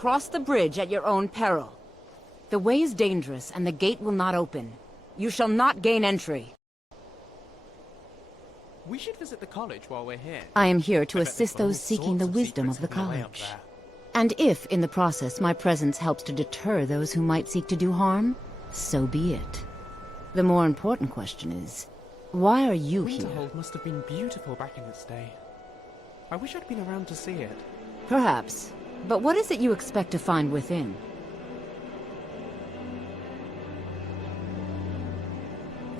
cross the bridge at your own peril. The way is dangerous, and the gate will not open. You shall not gain entry. We should visit the college while we're here. I am here to I bet assist they've got those all seeking the sorts of wisdom of secrets the hidden away up college. there. And if, in the process, my presence helps to deter those who might seek to do harm, so be it. The more important question is, why are you here? Winterhold must have been beautiful back in its day. I wish I'd been around to see it. Perhaps. But what is it you expect to find within?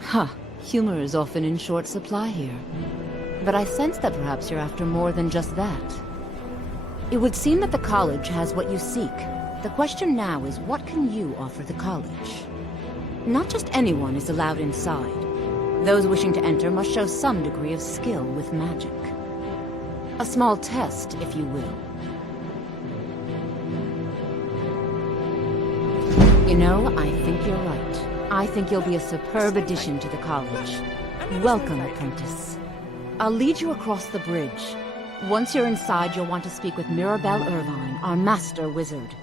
Ha! Humor is often in short supply here. But I sense that perhaps you're after more than just that. It would seem that the college has what you seek. The question now is, what can you offer the college? Not just anyone is allowed inside. Those wishing to enter must show some degree of skill with magic. A small test, if you will. You know, I think you're right. I think you'll be a superb addition to the college. Welcome, apprentice. I'll lead you across the bridge. Once you're inside, you'll want to speak with Mirabelle Irvine, our master wizard.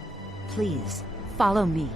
Please, follow me.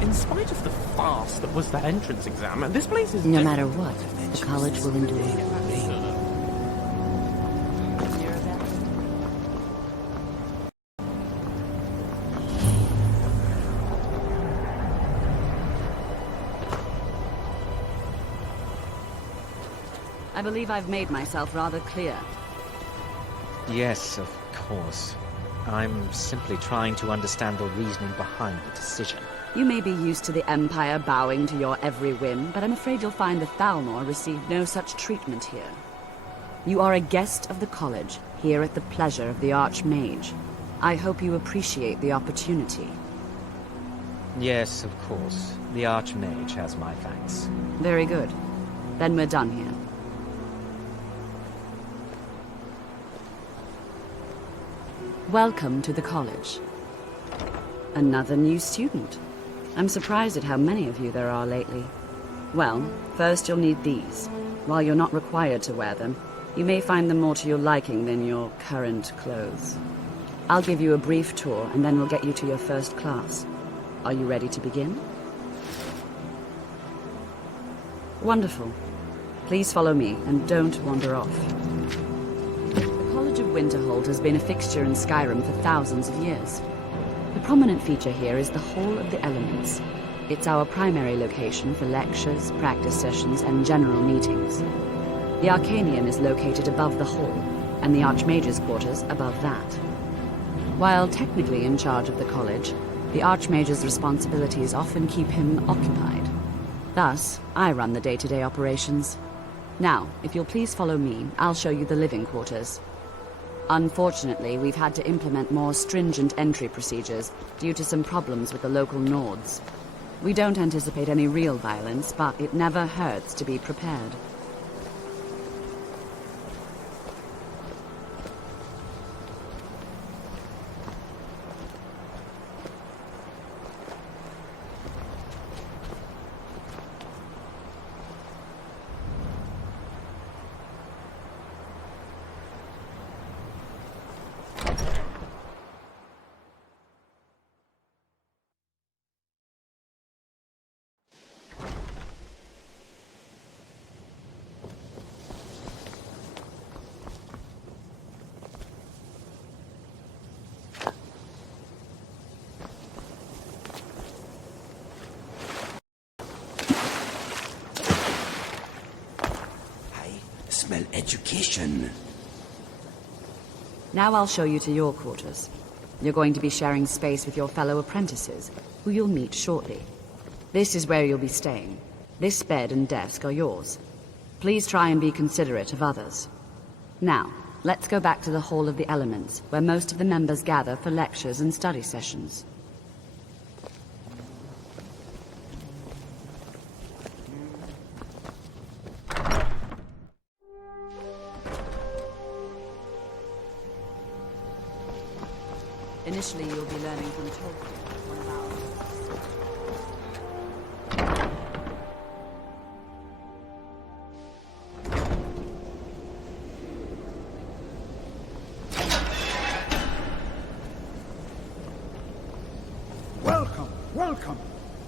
In spite of the farce that was that entrance exam, this place is... No matter what, the college will endure. I believe I've made myself rather clear. Yes, of course. I'm simply trying to understand the reasoning behind the decision. You may be used to the Empire bowing to your every whim, but I'm afraid you'll find the Thalmor received no such treatment here. You are a guest of the college, here at the pleasure of the Archmage. I hope you appreciate the opportunity. Yes, of course. The Archmage has my thanks. Very good. Then we're done here. Welcome to the college. Another new student. I'm surprised at how many of you there are lately. Well, first you'll need these. While you're not required to wear them, you may find them more to your liking than your current clothes. I'll give you a brief tour, and then we'll get you to your first class. Are you ready to begin? Wonderful. Please follow me, and don't wander off. The College of Winterhold has been a fixture in Skyrim for thousands of years. The prominent feature here is the Hall of the Elements. It's our primary location for lectures, practice sessions, and general meetings. The Arcanium is located above the hall, and the Archmage's quarters above that. While technically in charge of the college, the Archmage's responsibilities often keep him occupied. Thus, I run the day-to-day operations. Now, if you'll please follow me, I'll show you the living quarters. Unfortunately, we've had to implement more stringent entry procedures due to some problems with the local Nords. We don't anticipate any real violence, but it never hurts to be prepared. Smell education. Now I'll show you to your quarters. You're going to be sharing space with your fellow apprentices, who you'll meet shortly. This is where you'll be staying. This bed and desk are yours. Please try and be considerate of others. Now, let's go back to the Hall of the Elements, where most of the members gather for lectures and study sessions. Initially, you'll be learning from Tolkien, one of our... Welcome, welcome.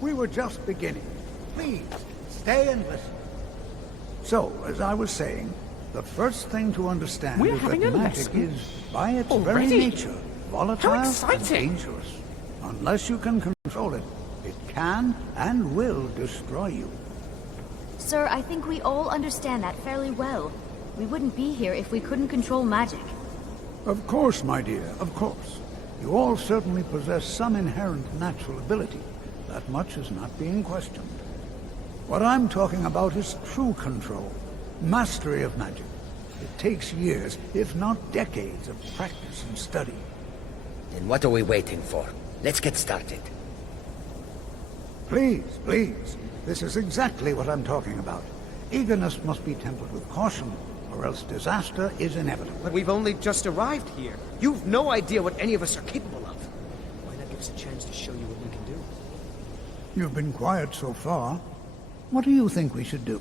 We were just beginning. Please, stay and listen. So, as I was saying, the first thing to understand We're is having that a magic lesson? is, by its very Already? nature, volatile How and exciting! dangerous. Unless you can control it, it can and will destroy you. Sir, I think we all understand that fairly well. We wouldn't be here if we couldn't control magic. Of course, my dear, of course. You all certainly possess some inherent natural ability. That much is not being questioned. What I'm talking about is true control, mastery of magic. It takes years, if not decades, of practice and study. Then what are we waiting for? Let's get started. Please, please. This is exactly what I'm talking about. Eagerness must be tempered with caution, or else disaster is inevitable. But we've only just arrived here. You've no idea what any of us are capable of. Why not give us a chance to show you what we can do? You've been quiet so far. What do you think we should do?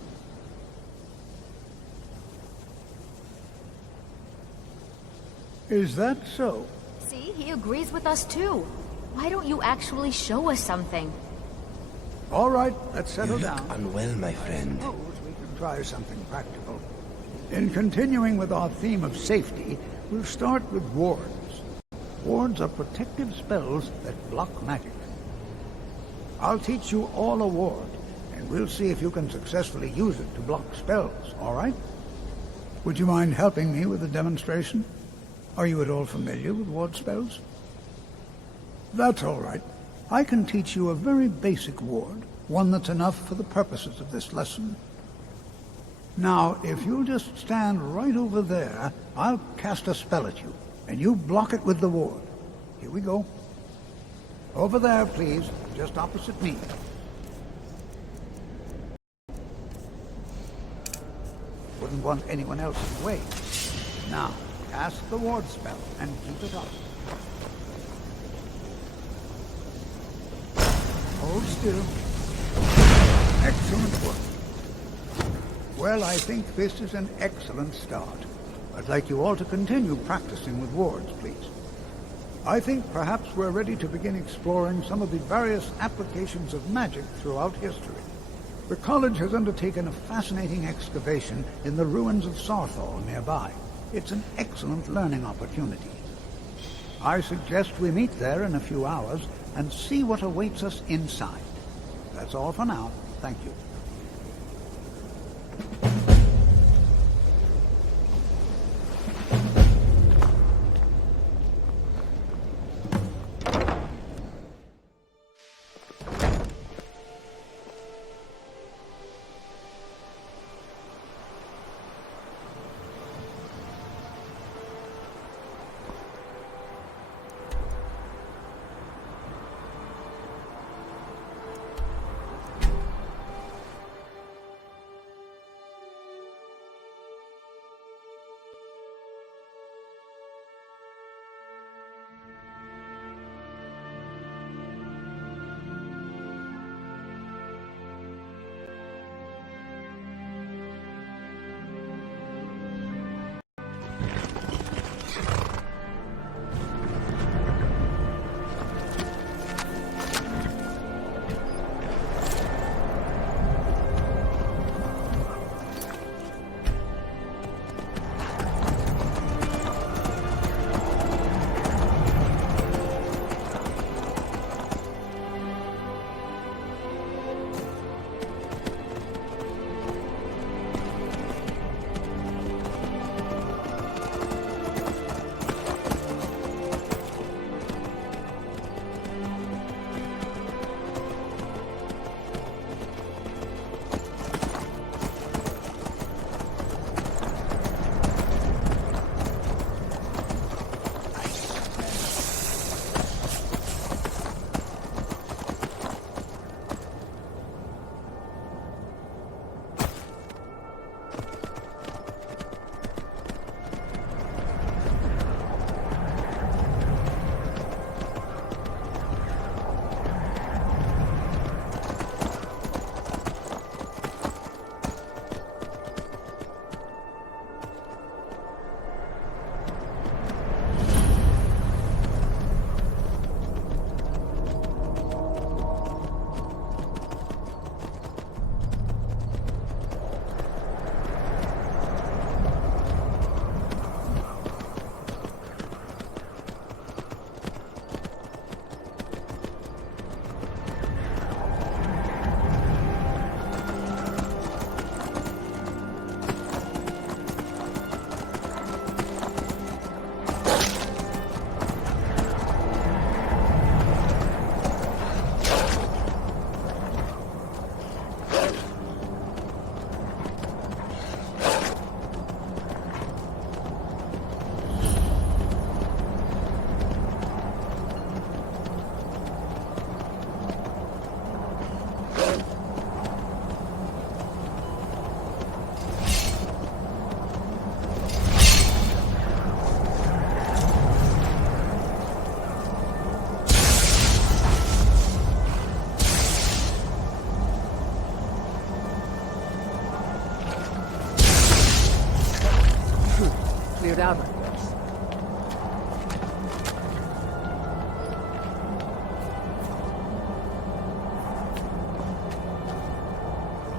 Is that so? See, he agrees with us too. Why don't you actually show us something? All right, let's settle You look down. unwell, my friend. Suppose we can try something practical. In continuing with our theme of safety, we'll start with wards. Wards are protective spells that block magic. I'll teach you all a ward, and we'll see if you can successfully use it to block spells, all right? Would you mind helping me with the demonstration? Are you at all familiar with ward spells? That's all right. I can teach you a very basic ward, one that's enough for the purposes of this lesson. Now, if you'll just stand right over there, I'll cast a spell at you, and you block it with the ward. Here we go. Over there, please, just opposite me. Wouldn't want anyone else in the way. Now, cast the ward spell and keep it up. Hold still. Excellent work. Well, I think this is an excellent start. I'd like you all to continue practicing with wards, please. I think perhaps we're ready to begin exploring some of the various applications of magic throughout history. The college has undertaken a fascinating excavation in the ruins of Sarthal nearby. It's an excellent learning opportunity. I suggest we meet there in a few hours and see what awaits us inside. That's all for now. Thank you.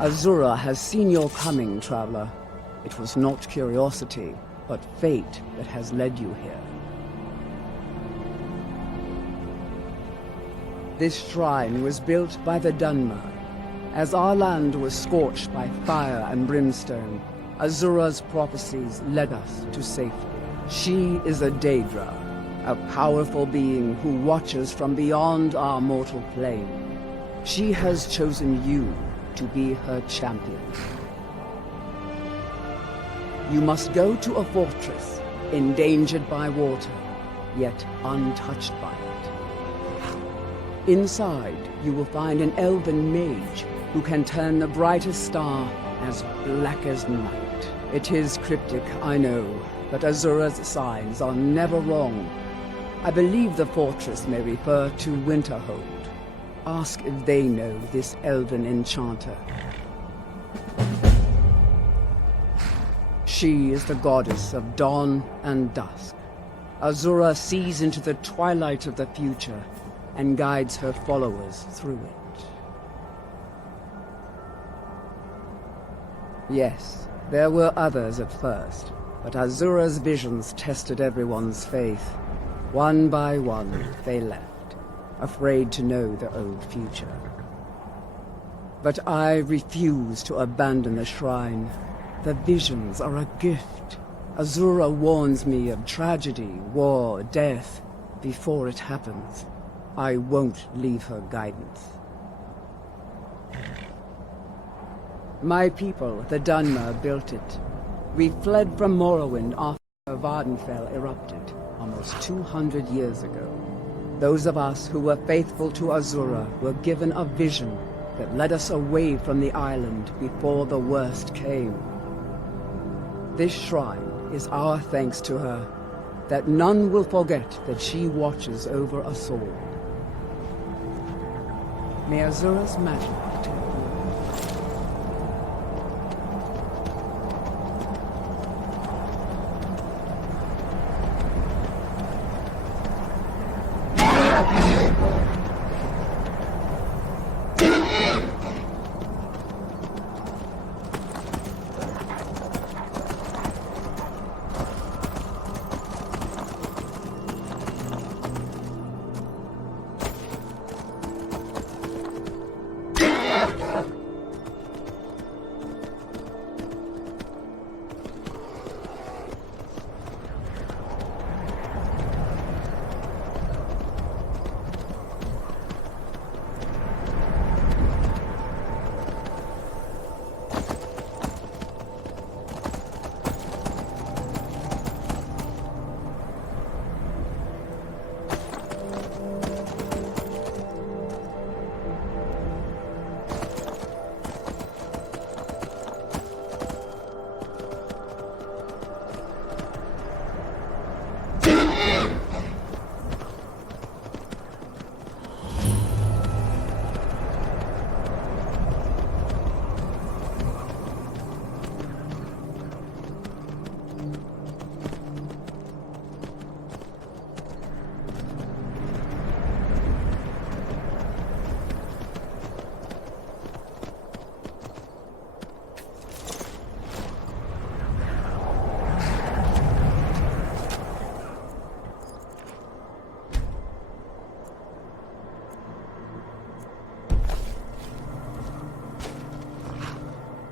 Azura has seen your coming, traveler. It was not curiosity, but fate that has led you here. This shrine was built by the Dunmer. As our land was scorched by fire and brimstone, Azura's prophecies led us to safety. She is a Daedra, a powerful being who watches from beyond our mortal plane. She has chosen you to be her champion. You must go to a fortress, endangered by water, yet untouched by it. Inside, you will find an elven mage who can turn the brightest star as black as night. It is cryptic, I know, but Azura's signs are never wrong. I believe the fortress may refer to Winterhold. Ask if they know this elven enchanter. She is the goddess of dawn and dusk. Azura sees into the twilight of the future and guides her followers through it. Yes, there were others at first, but Azura's visions tested everyone's faith. One by one, they left, afraid to know their own future. But I refuse to abandon the shrine. The visions are a gift. Azura warns me of tragedy, war, death, before it happens. I won't leave her guidance. My people, the Dunmer, built it. We fled from Morrowind after Vardenfell erupted, almost 200 years ago. Those of us who were faithful to Azura were given a vision that led us away from the island before the worst came. This shrine is our thanks to her, that none will forget that she watches over us all. May Azura's magic protect you.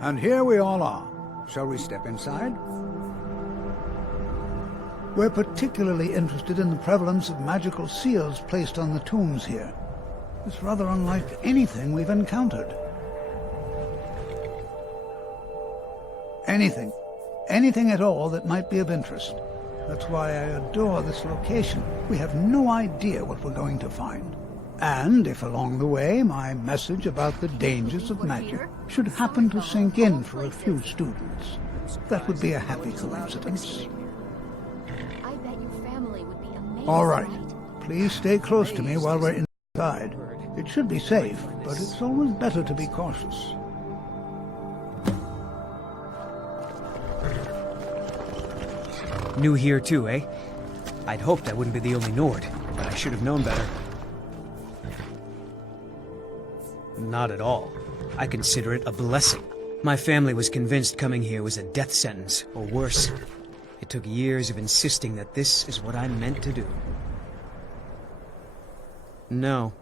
And here we all are. Shall we step inside? We're particularly interested in the prevalence of magical seals placed on the tombs here. It's rather unlike anything we've encountered. Anything at all that might be of interest. That's why I adore this location. We have no idea what we're going to find. And if along the way my message about the dangers of magic should happen to sink in for a few students, that would be a happy coincidence. I bet your family would be amazed. All right. Please stay close to me while we're inside. It should be safe, but it's always better to be cautious. New here too, eh? I'd hoped I wouldn't be the only Nord, but I should have known better. Not at all. I consider it a blessing. My family was convinced coming here was a death sentence, or worse. It took years of insisting that this is what I'm meant to do. No,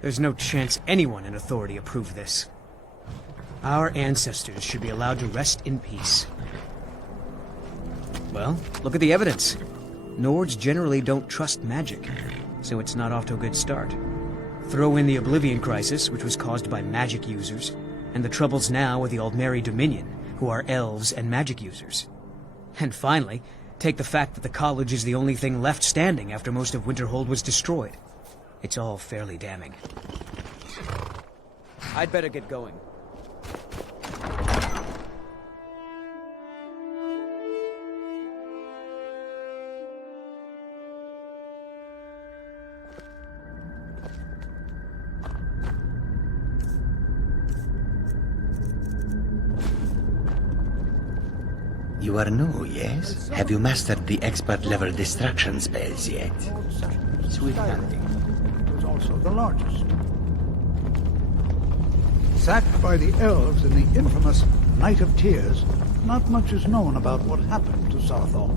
there's no chance anyone in authority approved this. Our ancestors should be allowed to rest in peace. Well, look at the evidence. Nords generally don't trust magic, so it's not off to a good start. Throw in the Oblivion Crisis, which was caused by magic users, and the troubles now with the Aldmeri Dominion, who are elves and magic users. And finally, take the fact that the college is the only thing left standing after most of Winterhold was destroyed. It's all fairly damning. I'd better get going. You are new, yes? Have you mastered the expert-level distraction spells yet? Sweet Skyrim. It was also the largest. Sacked by the elves in the infamous Night of Tears, not much is known about what happened to Southall.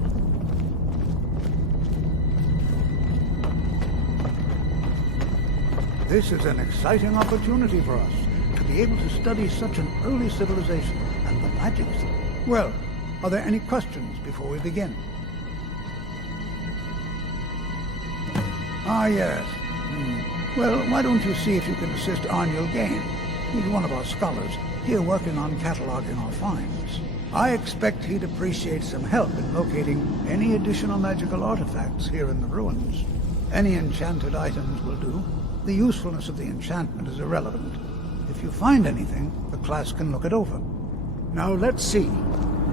This is an exciting opportunity for us to be able to study such an early civilization and the magics. Well, are there any questions before we begin? Ah, yes. Well, why don't you see if you can assist Arniel Gain? He's one of our scholars, here working on cataloging our finds. I expect he'd appreciate some help in locating any additional magical artifacts here in the ruins. Any enchanted items will do. The usefulness of the enchantment is irrelevant. If you find anything, the class can look it over. Now let's see.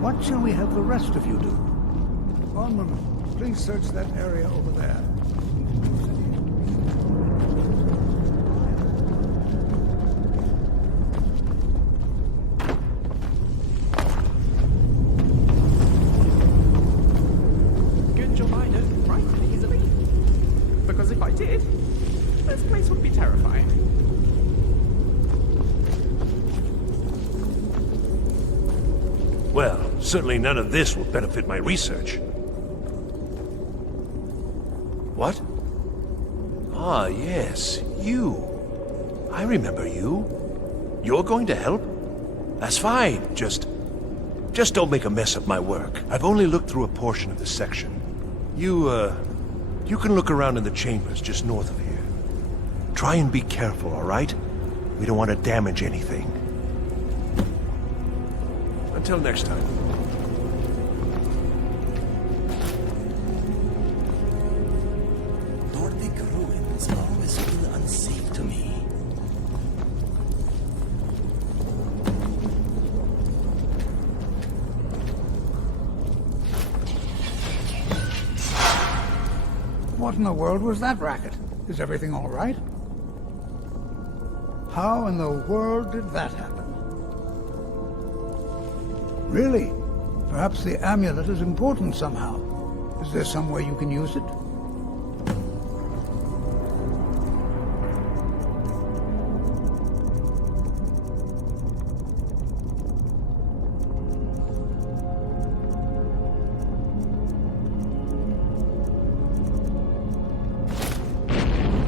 What shall we have the rest of you do? Bondman, please search that area over there. Good job I don't frighten easily. Because if I did, this place would be terrifying. Well, certainly none of this will benefit my research. What? Ah, yes, you. I remember you. You're going to help? That's fine, just don't make a mess of my work. I've only looked through a portion of the section. You can look around in the chambers just north of here. Try and be careful, all right? We don't want to damage anything. Until next time. Nordic ruins always feel unsafe to me. What in the world was that racket? Is everything all right? How in the world did that happen? Really? Perhaps the amulet is important somehow. Is there some way you can use it?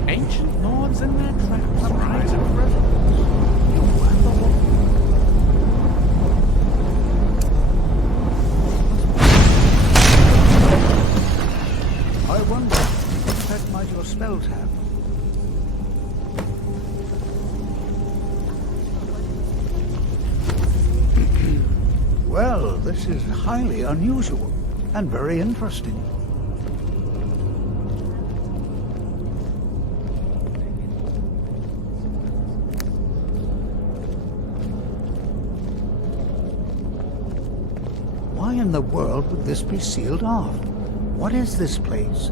Ancient Nords and their traps, rise and reverence. I wonder what effect might your spells have? Well, this is highly unusual and very interesting. Why in the world would this be sealed off? What is this place?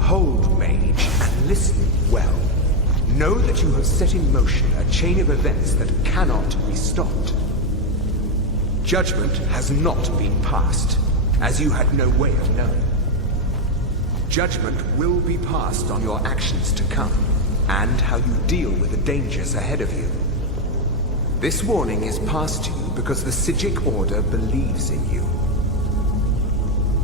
Hold, mage, and listen well. know that you have set in motion a chain of events that cannot be stopped. Judgment has not been passed, as you had no way of knowing. Judgment will be passed on your actions to come, and how you deal with the dangers ahead of you. This warning is passed to you because the Psijic Order believes in you.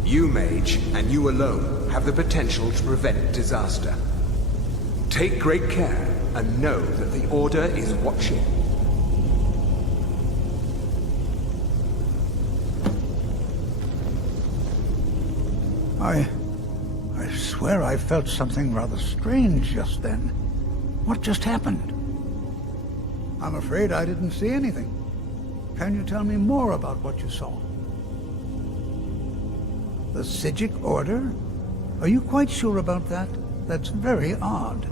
You, Mage, and you alone, have the potential to prevent disaster. Take great care, and know that the Order is watching. I swear I felt something rather strange just then. What just happened? I'm afraid I didn't see anything. Can you tell me more about what you saw? The Psijic Order? Are you quite sure about that? That's very odd.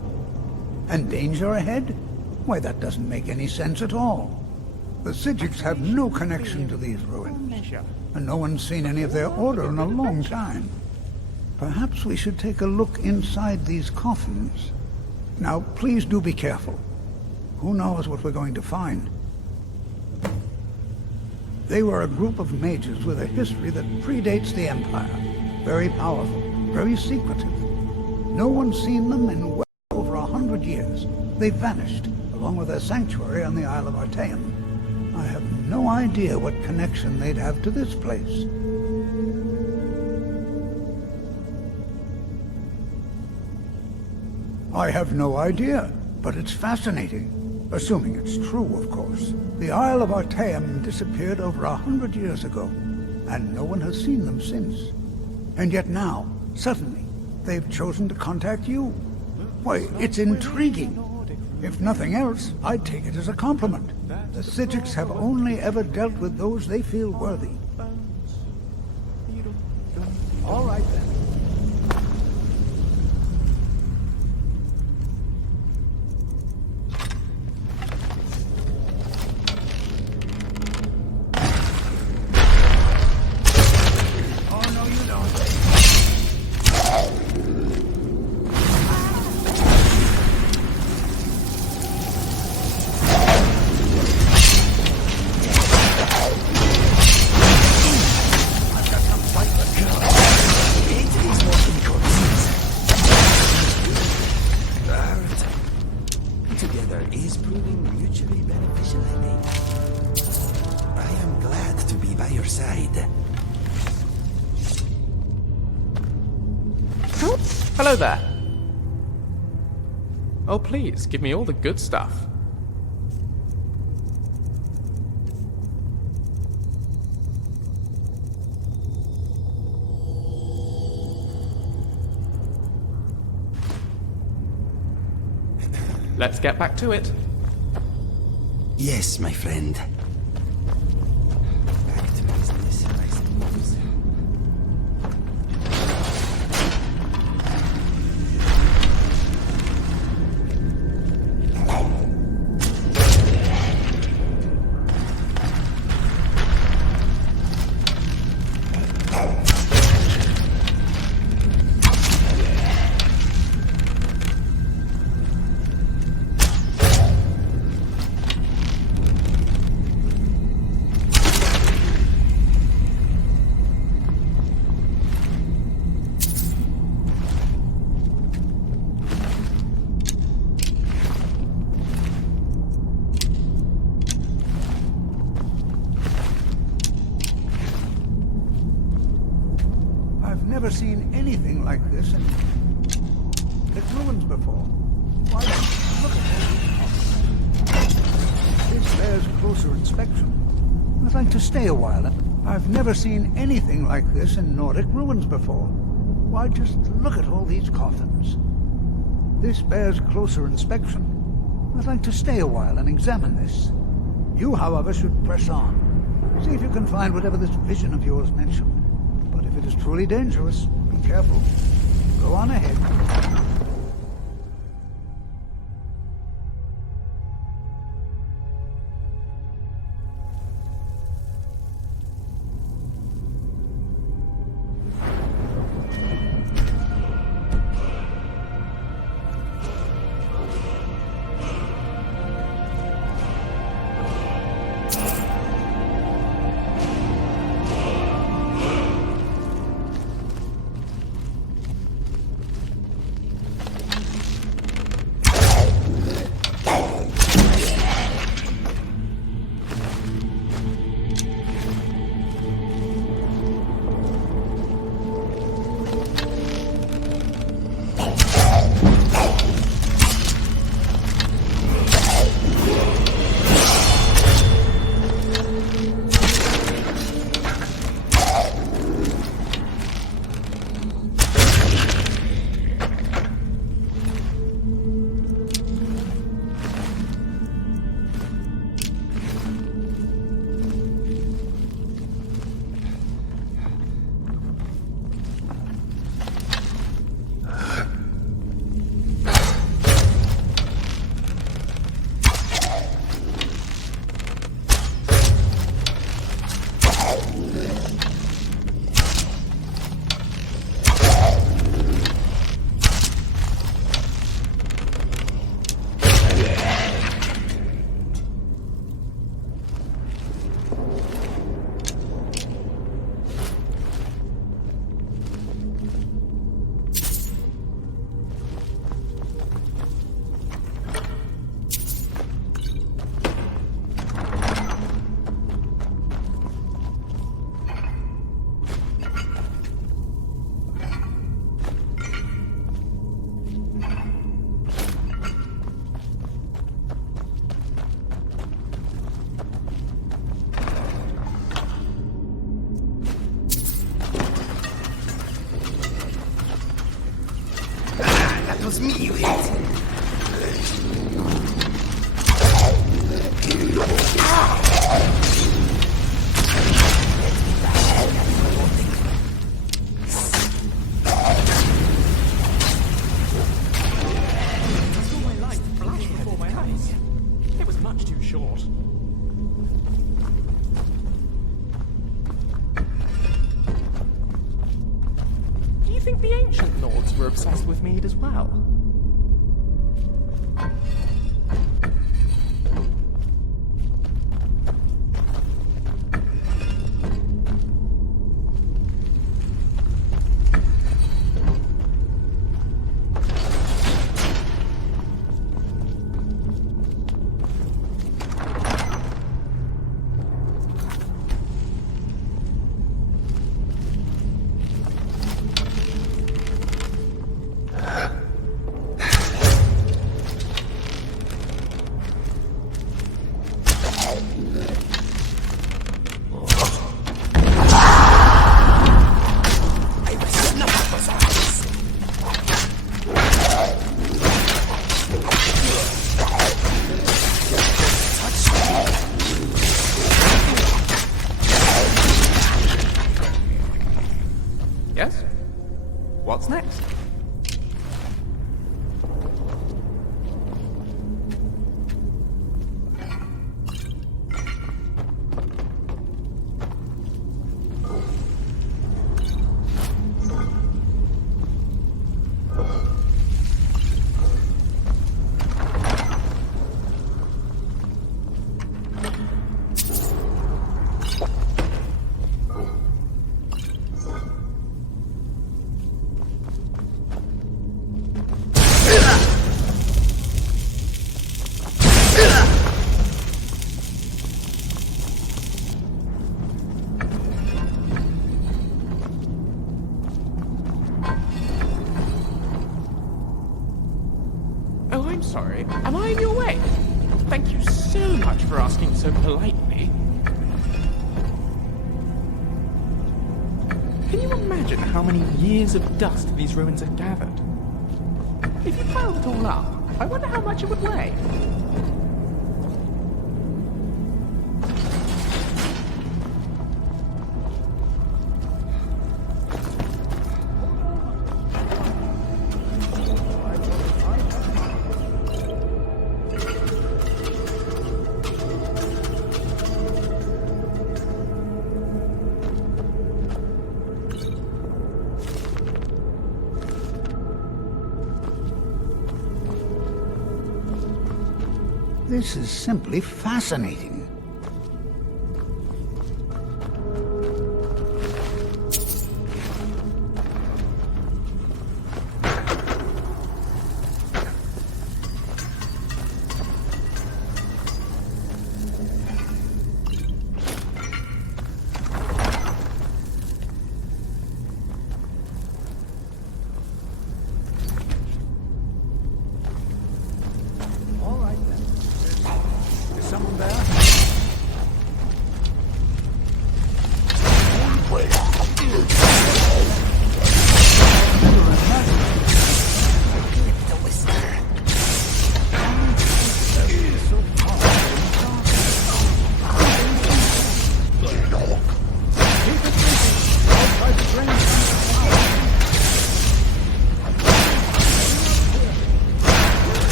And danger ahead? Why, that doesn't make any sense at all. The Psijics have no connection to these ruins, and no one's seen any of their order in a long time. Perhaps we should take a look inside these coffins. Now, please do be careful. Who knows what we're going to find? They were a group of mages with a history that predates the Empire. Very powerful, very secretive. No one's seen them in well over 100 years. They vanished, along with their sanctuary on the Isle of Artaeum. I have no idea what connection they'd have to this place. I have no idea, but it's fascinating. Assuming it's true, of course. The Isle of Artaeum disappeared over 100 years ago, and no one has seen them since. And yet now, suddenly, they've chosen to contact you. Why, it's intriguing. If nothing else, I'd take it as a compliment. The Psijics have only ever dealt with those they feel worthy. All right, then. Hello there. Oh, please, give me all the good stuff. Let's get back to it. Yes, my friend. Back to business, I suppose. Never seen anything like this in the ruins before. Why, look at all these. This bears closer inspection. I'd like to stay a while. I've never seen anything like this in Nordic ruins before. Why, just look at all these coffins. This bears closer inspection. I'd like to stay a while and examine this. You, however, should press on. See if you can find whatever this vision of yours mentioned. But if it is truly dangerous, be careful. Go on ahead. were obsessed with mead as well. Yes? What's next? Oh, I'm sorry. Am I in your way? Thank you so much for asking so politely. Can you imagine how many years of dust these ruins have gathered? If you piled it all up, I wonder how much it would weigh. This is simply fascinating. Someone there?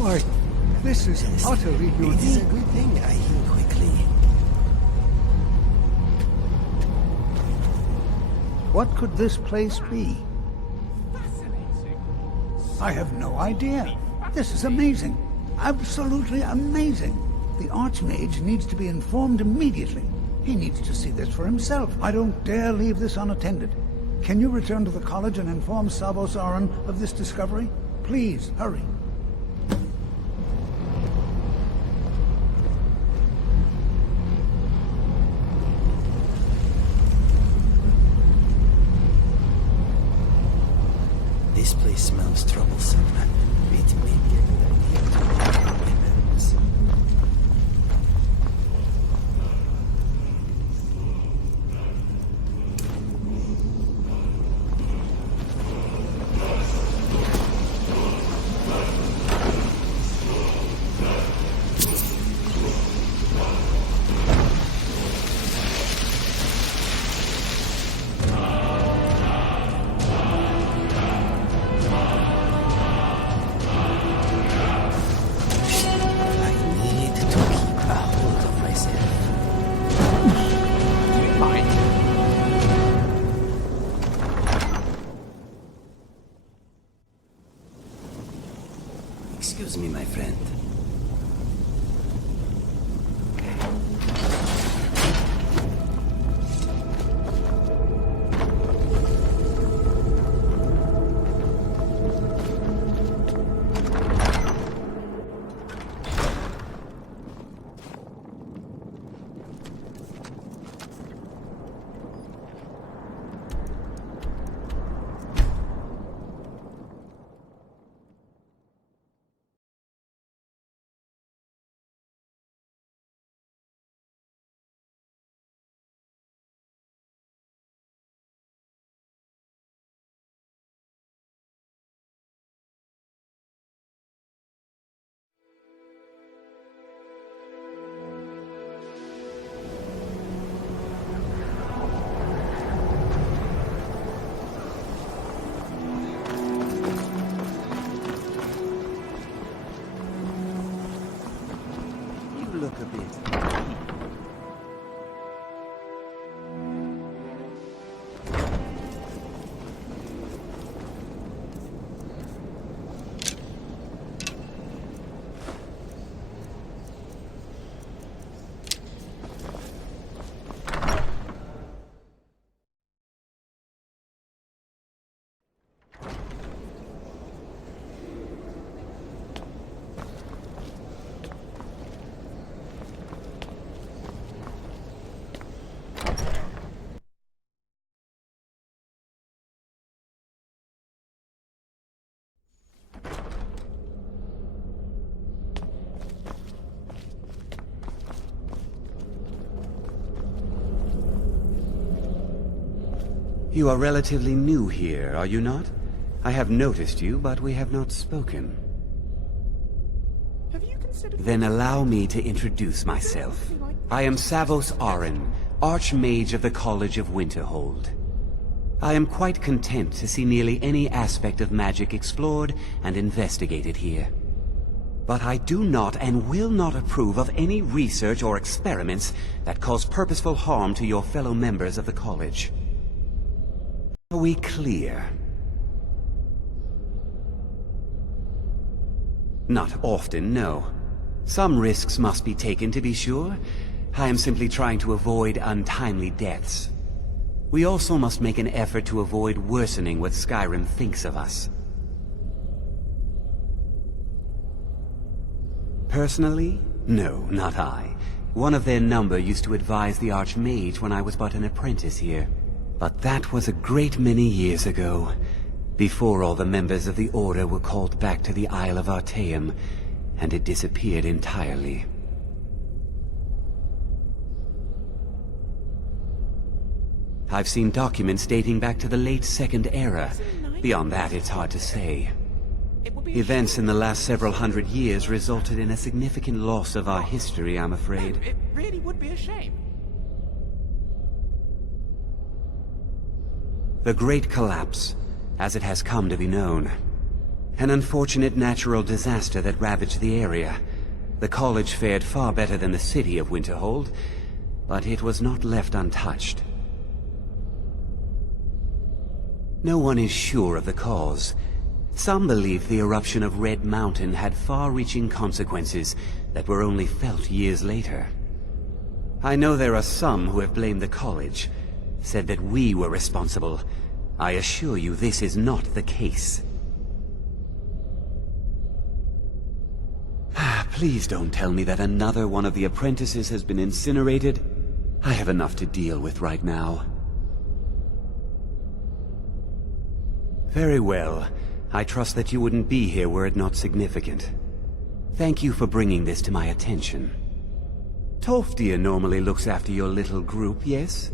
Why, this is utterly unique. It is a good thing I heal quickly. What could this place be? I have no idea. This is amazing. Absolutely amazing. The Archmage needs to be informed immediately. He needs to see this for himself. I don't dare leave this unattended. Can you return to the college and inform Savos Aran of this discovery? Please, hurry. This place smells troublesome. It may be a good idea to friend. Look a bit. You are relatively new here, are you not? I have noticed you, but we have not spoken. Have you considered... Then allow me to introduce myself. I am Savos Arin, Archmage of the College of Winterhold. I am quite content to see nearly any aspect of magic explored and investigated here. But I do not and will not approve of any research or experiments that cause purposeful harm to your fellow members of the college. Are we clear? Not often, no. Some risks must be taken, to be sure. I am simply trying to avoid untimely deaths. We also must make an effort to avoid worsening what Skyrim thinks of us. Personally? No, not I. One of their number used to advise the Archmage when I was but an apprentice here. But that was a great many years ago, before all the members of the Order were called back to the Isle of Artaeum, and it disappeared entirely. I've seen documents dating back to the late Second Era. Beyond that, it's hard to say. Events in the last several hundred years resulted in a significant loss of our history, I'm afraid. It really would be a shame. The Great Collapse, as it has come to be known. An unfortunate natural disaster that ravaged the area. The college fared far better than the city of Winterhold, but it was not left untouched. No one is sure of the cause. Some believe the eruption of Red Mountain had far-reaching consequences that were only felt years later. I know there are some who have blamed the college, said that we were responsible. I assure you this is not the case. Please don't tell me that another one of the apprentices has been incinerated. I have enough to deal with right now. Very well. I trust that you wouldn't be here were it not significant. Thank you for bringing this to my attention. Tolfdir normally looks after your little group, yes?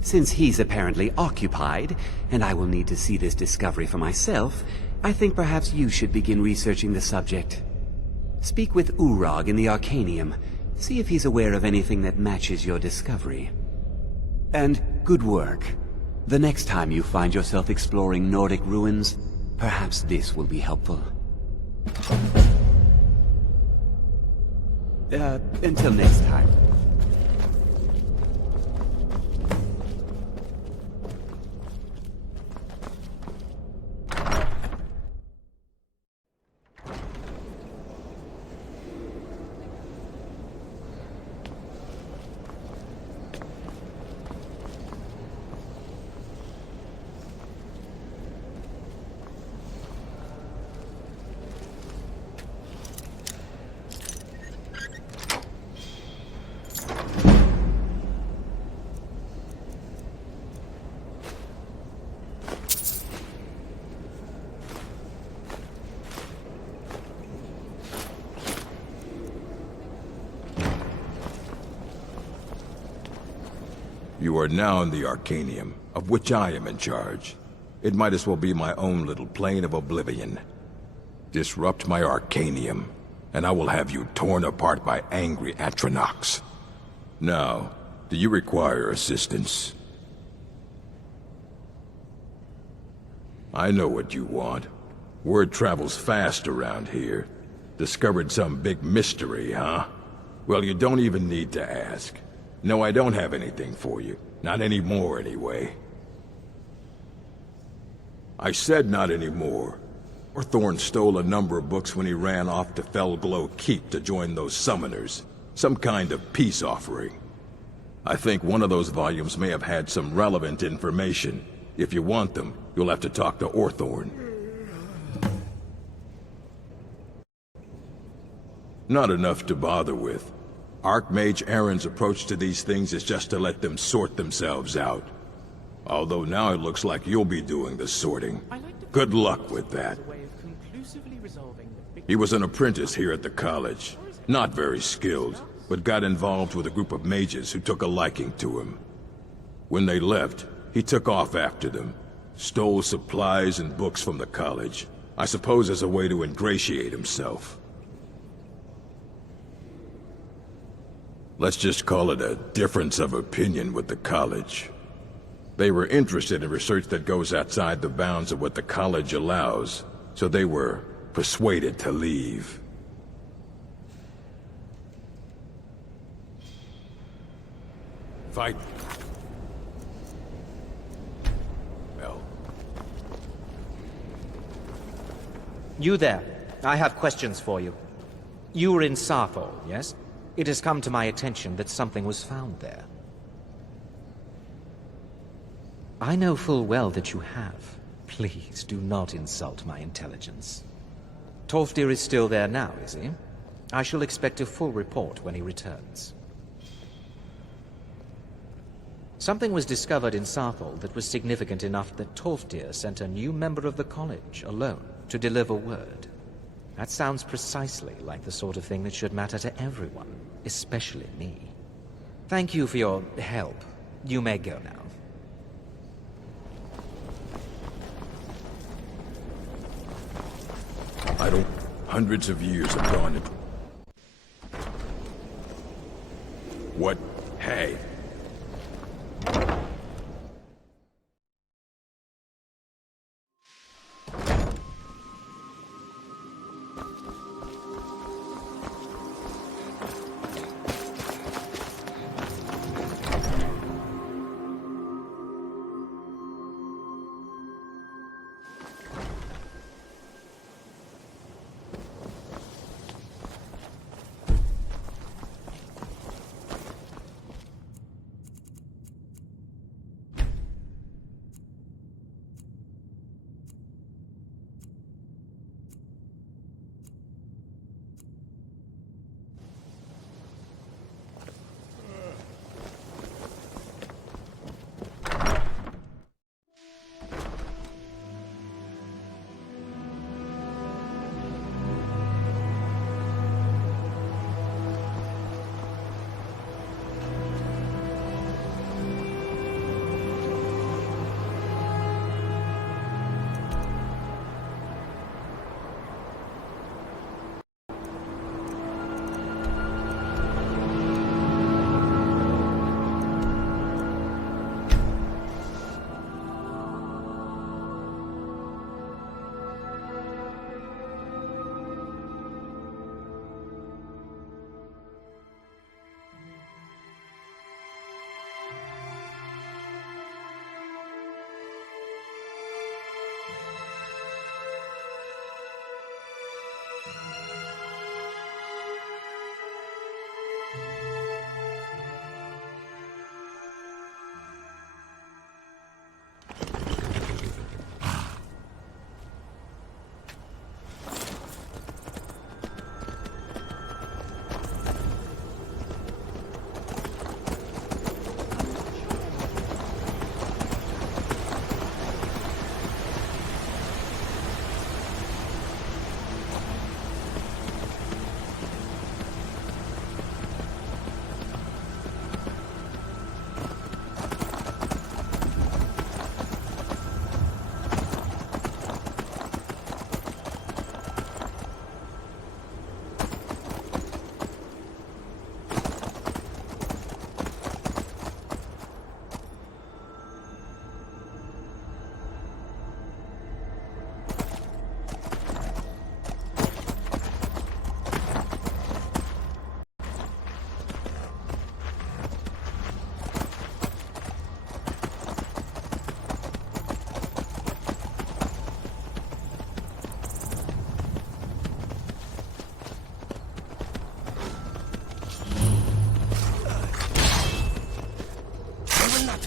Since he's apparently occupied, and I will need to see this discovery for myself, I think perhaps you should begin researching the subject. Speak with Urag in the Arcanium. See if he's aware of anything that matches your discovery. And good work. The next time you find yourself exploring Nordic ruins, perhaps this will be helpful. Until next time. You are now in the Arcanium, of which I am in charge. It might as well be my own little plane of oblivion. Disrupt my Arcanium, and I will have you torn apart by angry Atronachs. Now, do you require assistance? I know what you want. Word travels fast around here. Discovered some big mystery, huh? Well, you don't even need to ask. No, I don't have anything for you. Not anymore, anyway. I said not anymore. Orthorn stole a number of books when he ran off to Felglow Keep to join those summoners. Some kind of peace offering. I think one of those volumes may have had some relevant information. If you want them, you'll have to talk to Orthorn. Not enough to bother with. Archmage Aaron's approach to these things is just to let them sort themselves out. Although now it looks like you'll be doing the sorting. Good luck with that. He was an apprentice here at the college. Not very skilled, but got involved with a group of mages who took a liking to him. When they left, he took off after them. Stole supplies and books from the college. I suppose as a way to ingratiate himself. Let's just call it a difference of opinion with the college. They were interested in research that goes outside the bounds of what the college allows, so they were persuaded to leave. Fight. Well. You there. I have questions for you. You were in Sarthor, yes? It has come to my attention that something was found there. I know full well that you have. Please do not insult my intelligence. Tolfdir is still there now, is he? I shall expect a full report when he returns. Something was discovered in Sarthor that was significant enough that Tolfdir sent a new member of the college alone to deliver word. That sounds precisely like the sort of thing that should matter to everyone, especially me. Thank you for your help. You may go now. I don't... Hundreds of years have gone into... What? Hey.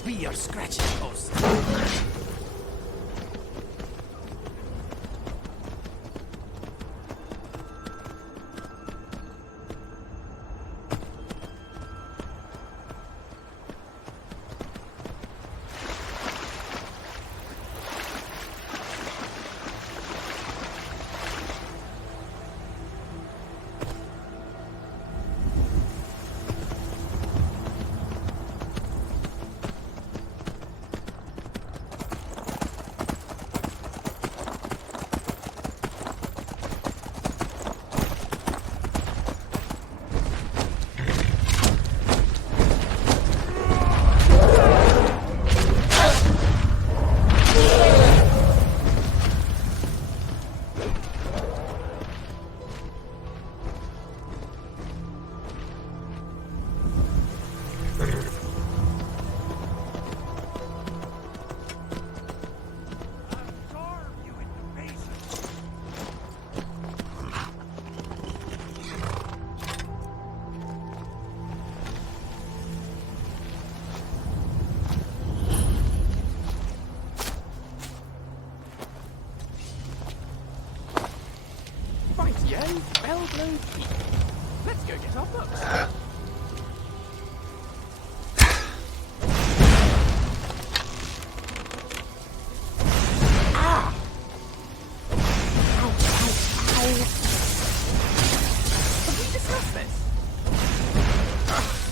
be your scratching post. Let's go get our books. Have we discussed this?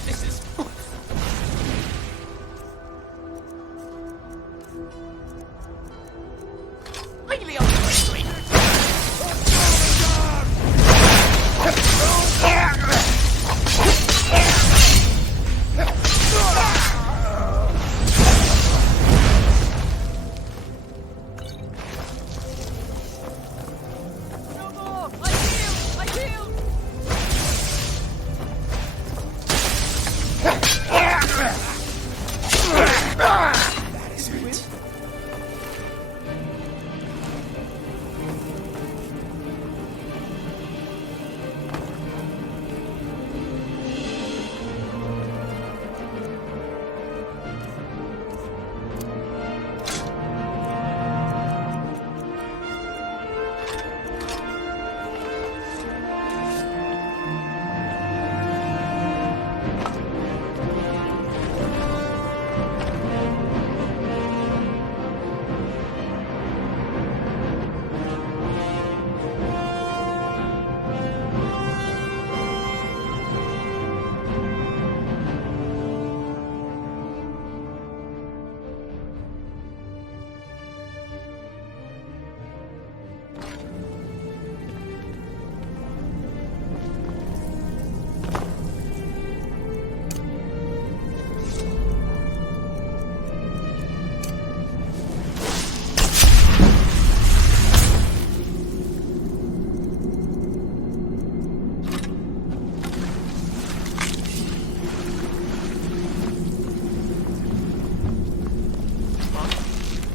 This is really unfriendly.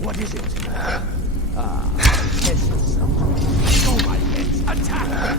What is it? This is something. Oh my heads, attack!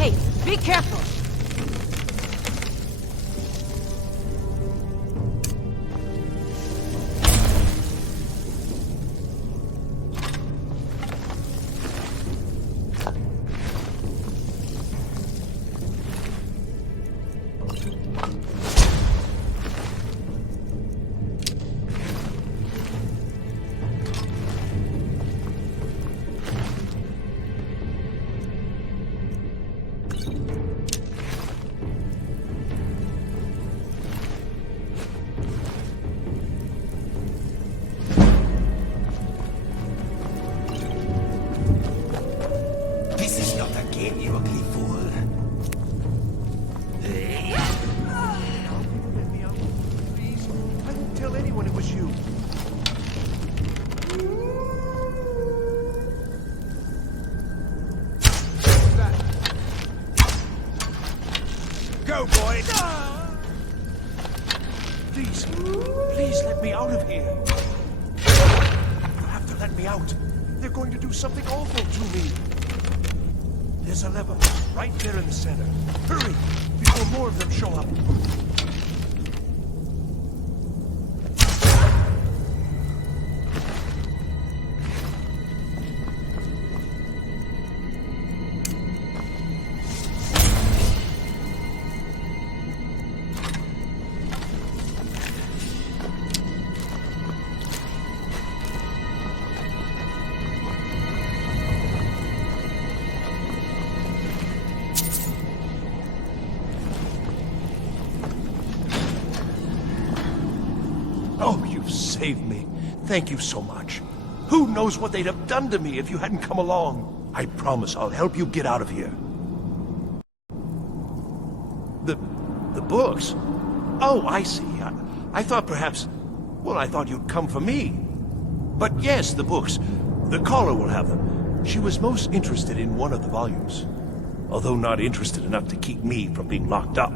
Hey, be careful! This is not a game, you ugly fool. Let me out, please. I won't tell anyone it was you. Go, boy! Please, please let me out of here. You have to let me out. They're going to do something awful to me. There's a lever right there in the center. Hurry, before more of them show up. Oh, you've saved me. Thank you so much. Who knows what they'd have done to me if you hadn't come along? I promise I'll help you get out of here. The books? Oh, I see. I thought perhaps... Well, I thought you'd come for me. But yes, the books. The caller will have them. She was most interested in one of the volumes. Although not interested enough to keep me from being locked up.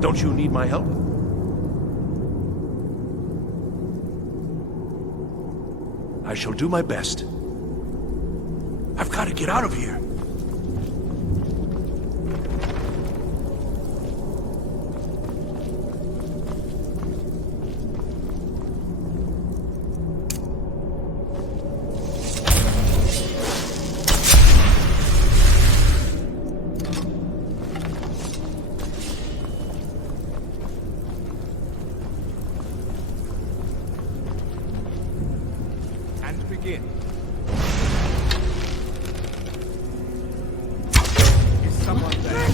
Don't you need my help? I shall do my best. I've got to get out of here. And begin. Is someone there?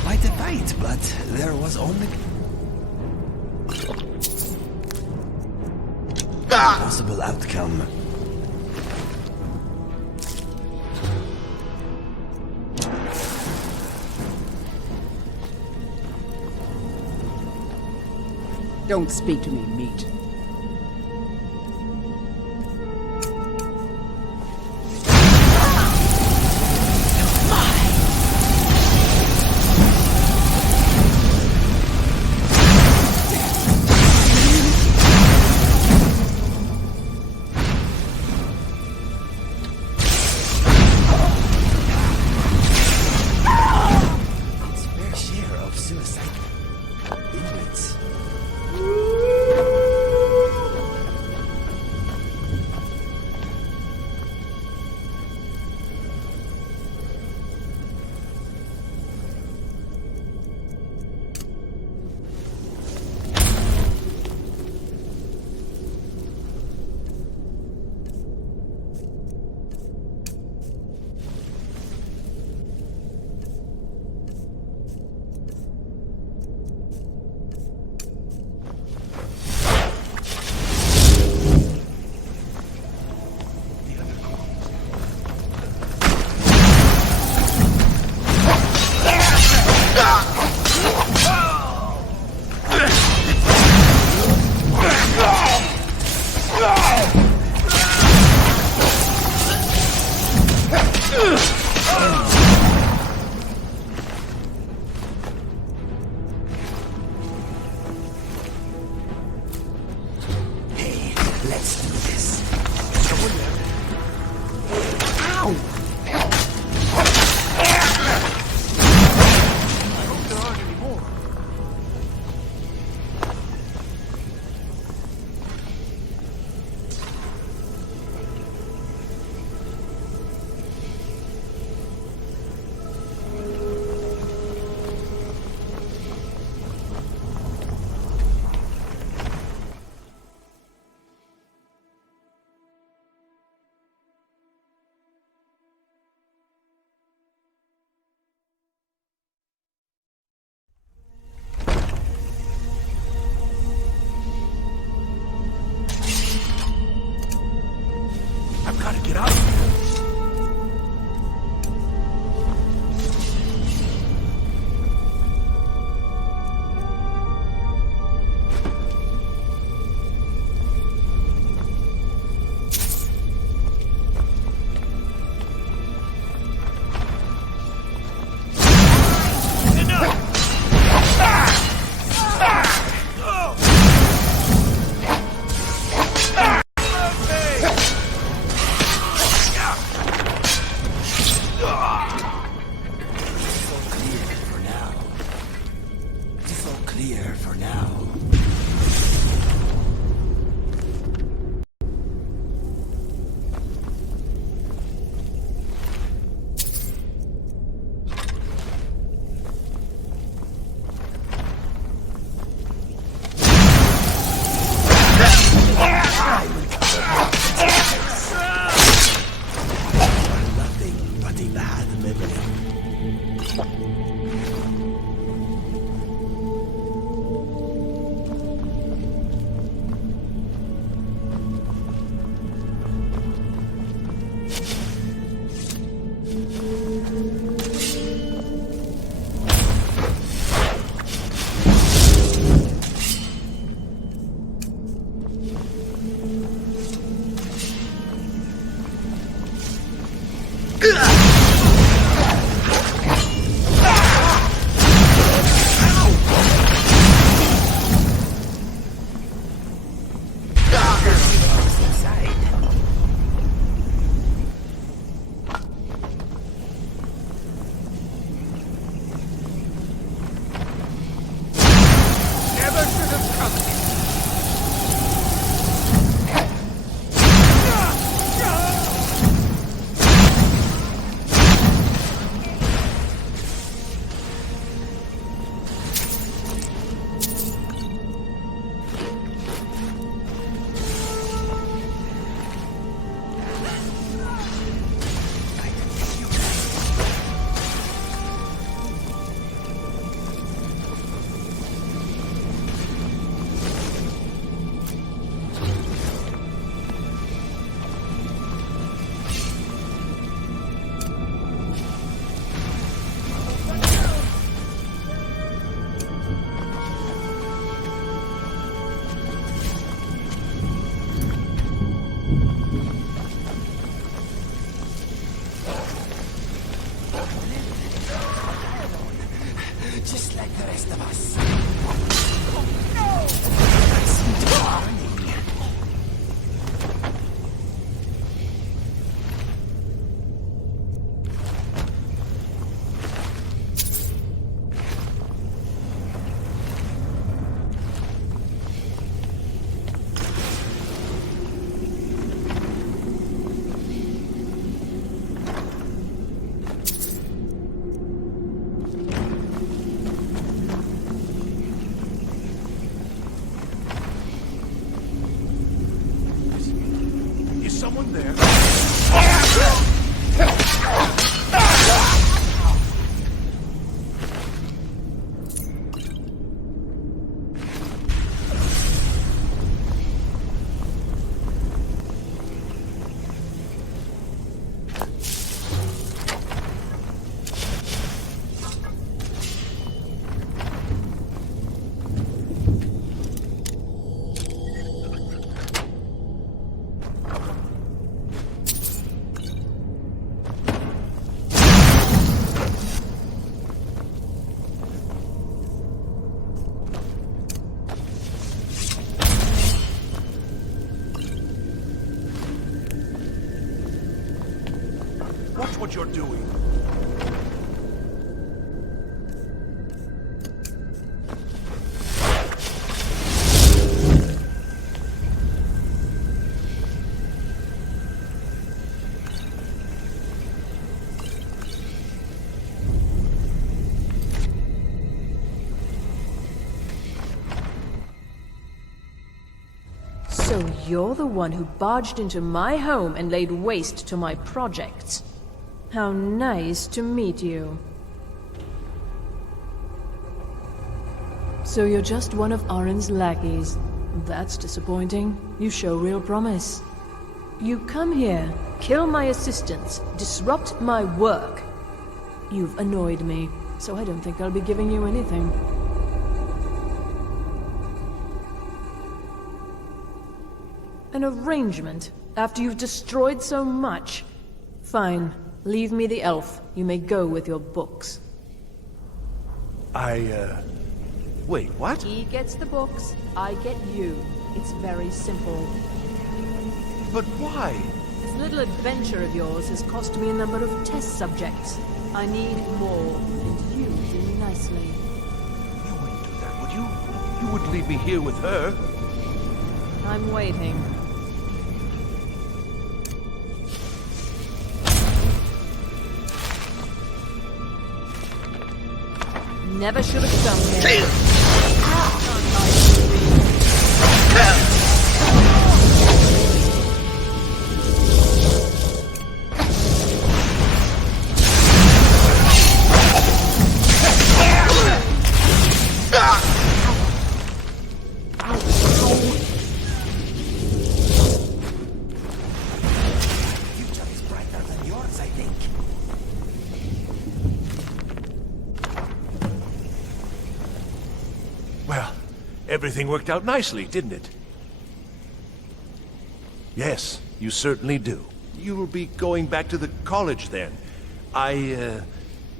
Quite a fight, but there was only... possible outcome. Don't speak to me, meat. Its fair share of suicide inmates. Let's do this. Ow! I hope there aren't any more. I've got to get out of here. Clear for now. Nothing but a bad memory. Just like the rest of us. Oh, no! Someone there. Watch what you're doing. So you're the one who barged into my home and laid waste to my projects. How nice to meet you. So you're just one of Arin's lackeys. That's disappointing. You show real promise. You come here, kill my assistants, disrupt my work. You've annoyed me, so I don't think I'll be giving you anything. An arrangement, after you've destroyed so much? Fine. Leave me the elf. You may go with your books. Wait, what? He gets the books, I get you. It's very simple. But why? This little adventure of yours has cost me a number of test subjects. I need more, and you do nicely. You wouldn't do that, would you? You wouldn't leave me here with her. I'm waiting. Never should have come here. Everything worked out nicely, didn't it? Yes, you certainly do. You'll be going back to the college then. I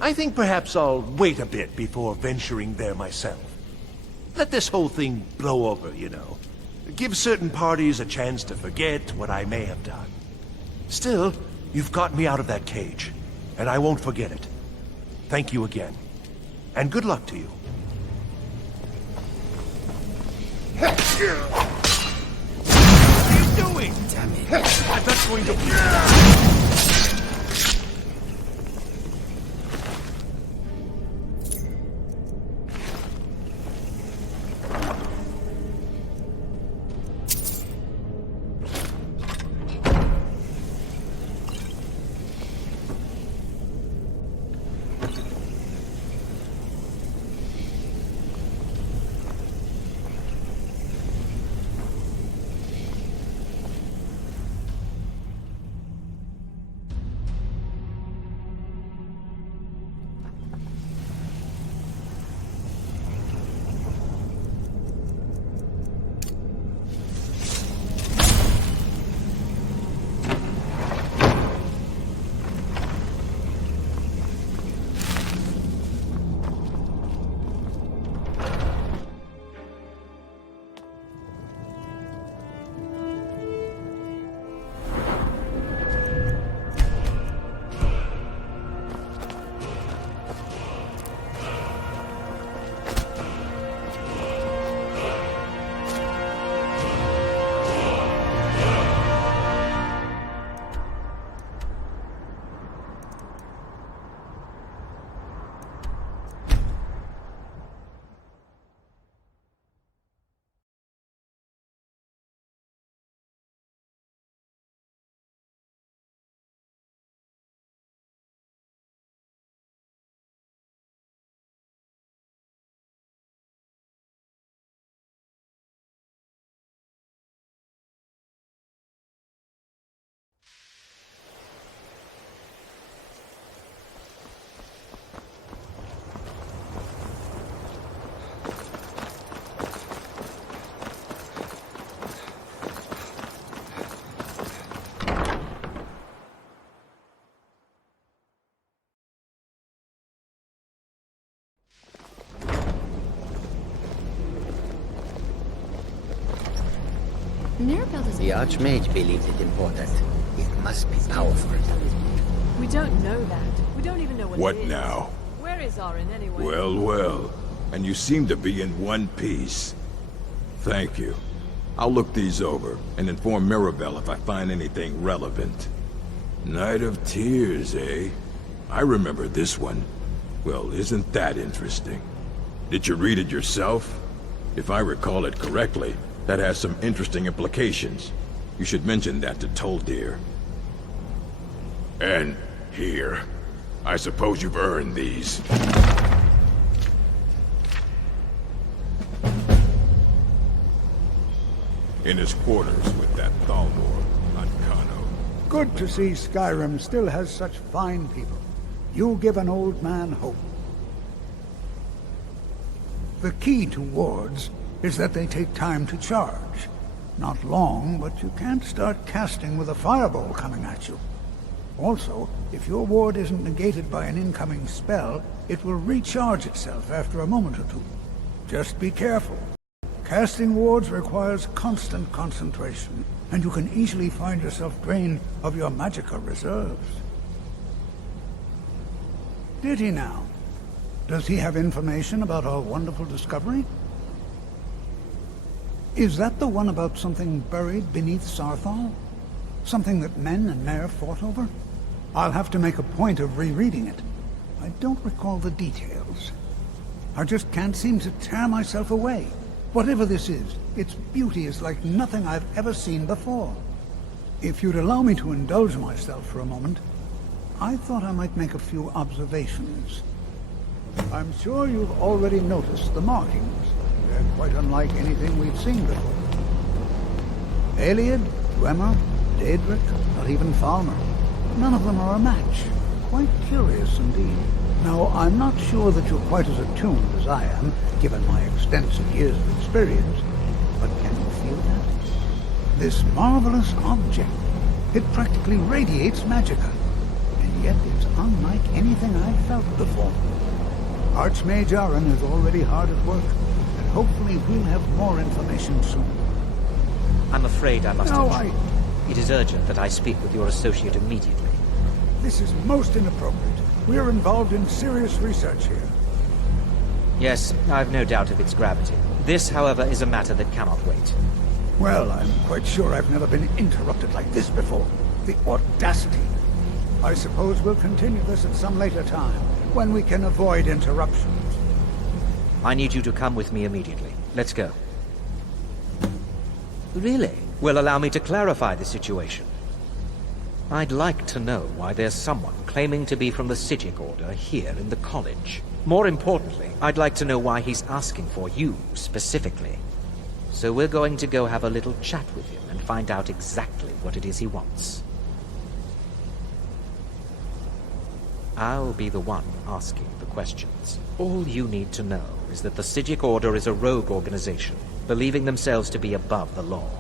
think perhaps I'll wait a bit before venturing there myself. Let this whole thing blow over, you know. Give certain parties a chance to forget what I may have done. Still, you've got me out of that cage, and I won't forget it. Thank you again. And good luck to you. What are you doing? Damn it. I'm not going to... The Archmage believes it important. It must be powerful. We don't know that. We don't even know what it is. What now? Where is Orin anyway? Well, well. And you seem to be in one piece. Thank you. I'll look these over and inform Mirabelle if I find anything relevant. Night of Tears, eh? I remember this one. Well, isn't that interesting? Did you read it yourself? If I recall it correctly, that has some interesting implications. You should mention that to Toldir. And here. I suppose you've earned these. In his quarters with that Thalmor on Kano. Good to see Skyrim still has such fine people. You give an old man hope. The key to wards is that they take time to charge. Not long, but you can't start casting with a fireball coming at you. Also, if your ward isn't negated by an incoming spell, it will recharge itself after a moment or two. Just be careful. Casting wards requires constant concentration, and you can easily find yourself drained of your magicka reserves. Did he now? Does he have information about our wonderful discovery? Is that the one about something buried beneath Sarthal? Something that men and Mare fought over? I'll have to make a point of rereading it. I don't recall the details. I just can't seem to tear myself away. Whatever this is, its beauty is like nothing I've ever seen before. If you'd allow me to indulge myself for a moment, I thought I might make a few observations. I'm sure you've already noticed the markings. They're quite unlike anything we've seen before. Aliad, Dwemer, Daedric, or even Falmer. None of them are a match. Quite curious indeed. Now, I'm not sure that you're quite as attuned as I am, given my extensive years of experience, but can you feel that? This marvelous object, it practically radiates magicka, and yet it's unlike anything I've felt before. Archmage Aaron is already hard at work, and hopefully we'll have more information soon. I'm afraid I must... No, It is urgent that I speak with your associate immediately. This is most inappropriate. We're involved in serious research here. Yes, I've no doubt of its gravity. This, however, is a matter that cannot wait. Well, I'm quite sure I've never been interrupted like this before. The audacity. I suppose we'll continue this at some later time, when we can avoid interruptions. I need you to come with me immediately. Let's go. Really? Well, allow me to clarify the situation. I'd like to know why there's someone claiming to be from the Psijic Order here in the college. More importantly, I'd like to know why he's asking for you, specifically. So we're going to go have a little chat with him and find out exactly what it is he wants. I'll be the one asking the questions. All you need to know is that the Psijic Order is a rogue organization, believing themselves to be above the law.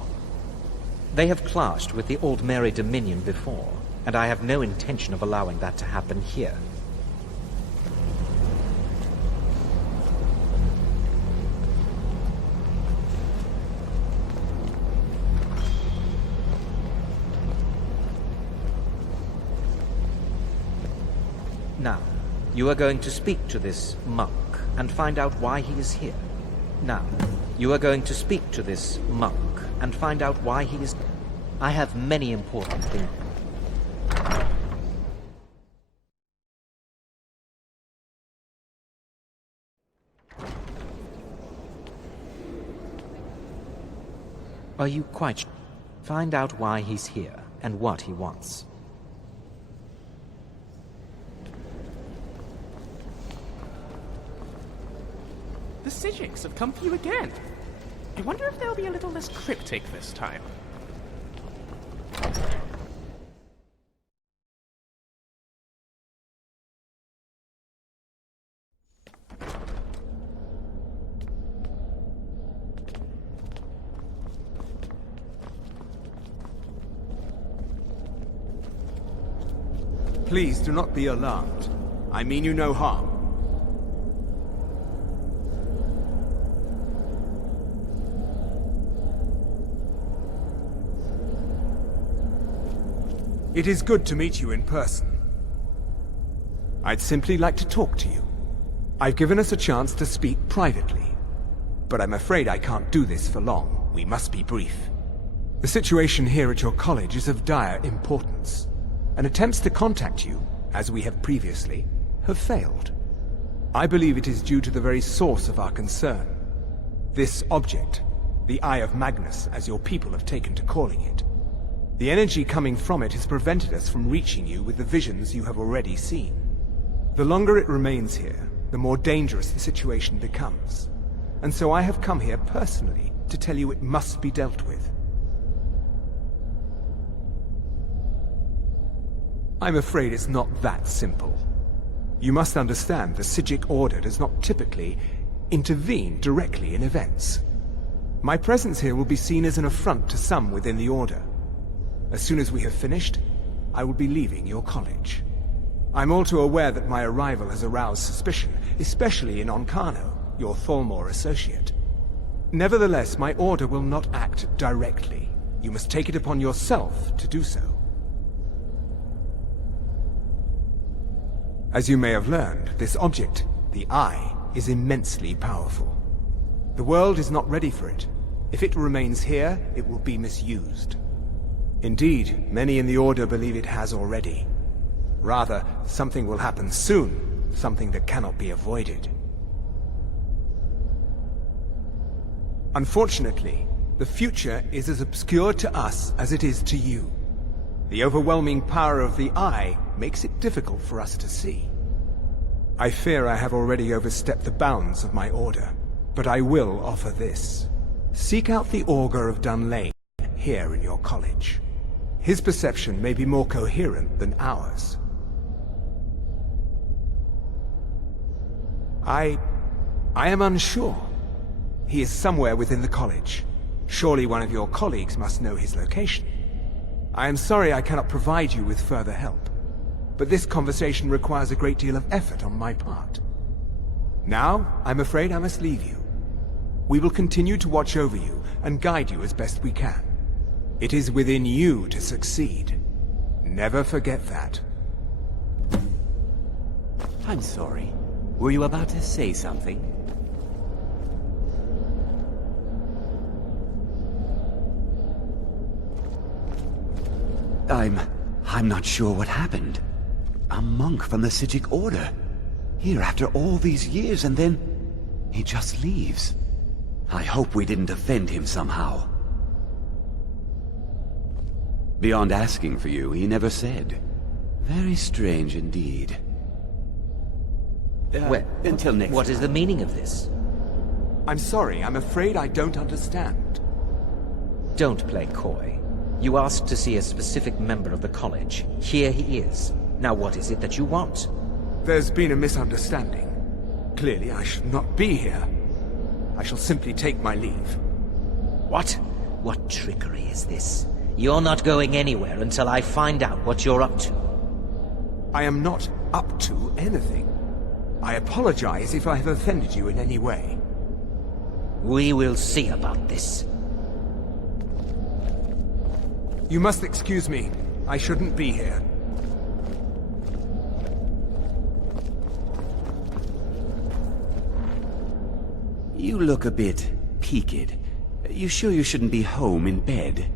They have clashed with the Aldmeri Dominion before, and I have no intention of allowing that to happen here. Now, you are going to speak to this monk and find out why he is here. Now, you are going to speak to this monk and find out why he is... I have many important things. Are you quite sure? Find out why he's here and what he wants. The Psijics have come for you again. I wonder if they'll be a little less cryptic this time. Please do not be alarmed. I mean you no harm. It is good to meet you in person. I'd simply like to talk to you. I've given us a chance to speak privately, but I'm afraid I can't do this for long. We must be brief. The situation here at your college is of dire importance, and attempts to contact you, as we have previously, have failed. I believe it is due to the very source of our concern. This object, the Eye of Magnus, as your people have taken to calling it. The energy coming from it has prevented us from reaching you with the visions you have already seen. The longer it remains here, the more dangerous the situation becomes. And so I have come here personally to tell you it must be dealt with. I'm afraid it's not that simple. You must understand the Psijic Order does not typically intervene directly in events. My presence here will be seen as an affront to some within the Order. As soon as we have finished, I will be leaving your college. I'm all too aware that my arrival has aroused suspicion, especially in Onkano, your Thalmor associate. Nevertheless, my Order will not act directly. You must take it upon yourself to do so. As you may have learned, this object, the Eye, is immensely powerful. The world is not ready for it. If it remains here, it will be misused. Indeed, many in the Order believe it has already. Rather, something will happen soon, something that cannot be avoided. Unfortunately, the future is as obscure to us as it is to you. The overwhelming power of the Eye makes it difficult for us to see. I fear I have already overstepped the bounds of my Order, but I will offer this. Seek out the Augur of Dunlane here in your college. His perception may be more coherent than ours. I am unsure. He is somewhere within the college. Surely one of your colleagues must know his location. I am sorry I cannot provide you with further help, but this conversation requires a great deal of effort on my part. Now, I'm afraid I must leave you. We will continue to watch over you and guide you as best we can. It is within you to succeed. Never forget that. I'm sorry. Were you about to say something? I'm not sure what happened. A monk from the Psijic Order. Here after all these years, and then he just leaves. I hope we didn't offend him somehow. Beyond asking for you, he never said. Very strange indeed. Well, until next What is the meaning of this? I'm sorry, I'm afraid I don't understand. Don't play coy. You asked to see a specific member of the college. Here he is. Now what is it that you want? There's been a misunderstanding. Clearly I should not be here. I shall simply take my leave. What? What trickery is this? You're not going anywhere until I find out what you're up to. I am not up to anything. I apologize if I have offended you in any way. We will see about this. You must excuse me. I shouldn't be here. You look a bit peaked. You sure you shouldn't be home in bed?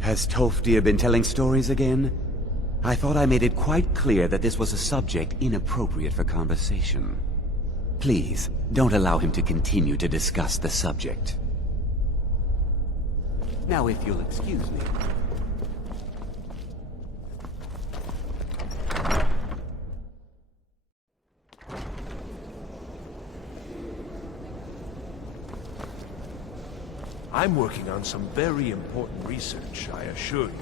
Has Tolfdir been telling stories again? I thought I made it quite clear that this was a subject inappropriate for conversation. Please, don't allow him to continue to discuss the subject. Now, if you'll excuse me. I'm working on some very important research, I assure you.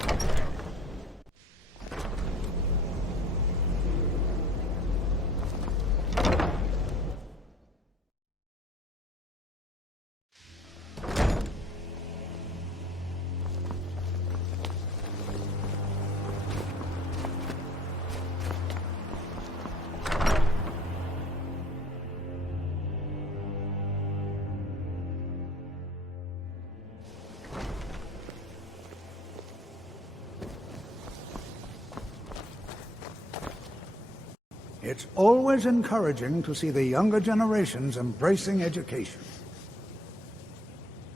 It's always encouraging to see the younger generations embracing education.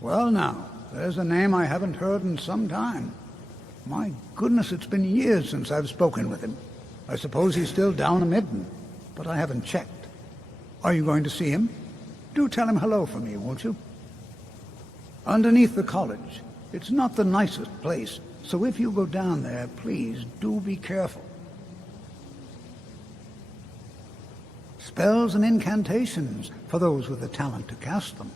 Well now, there's a name I haven't heard in some time. My goodness, it's been years since I've spoken with him. I suppose he's still down in Midden, but I haven't checked. Are you going to see him? Do tell him hello for me, won't you? Underneath the college. It's not the nicest place, so if you go down there, please do be careful. Spells and incantations for those with the talent to cast them.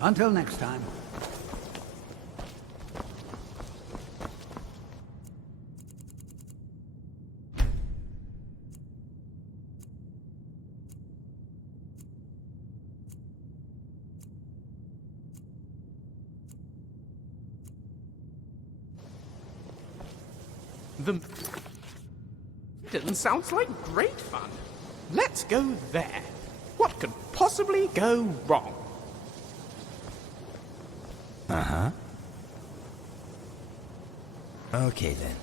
Until next time. The Midden sounds like great fun. Let's go there. What could possibly go wrong? Uh-huh. Okay then.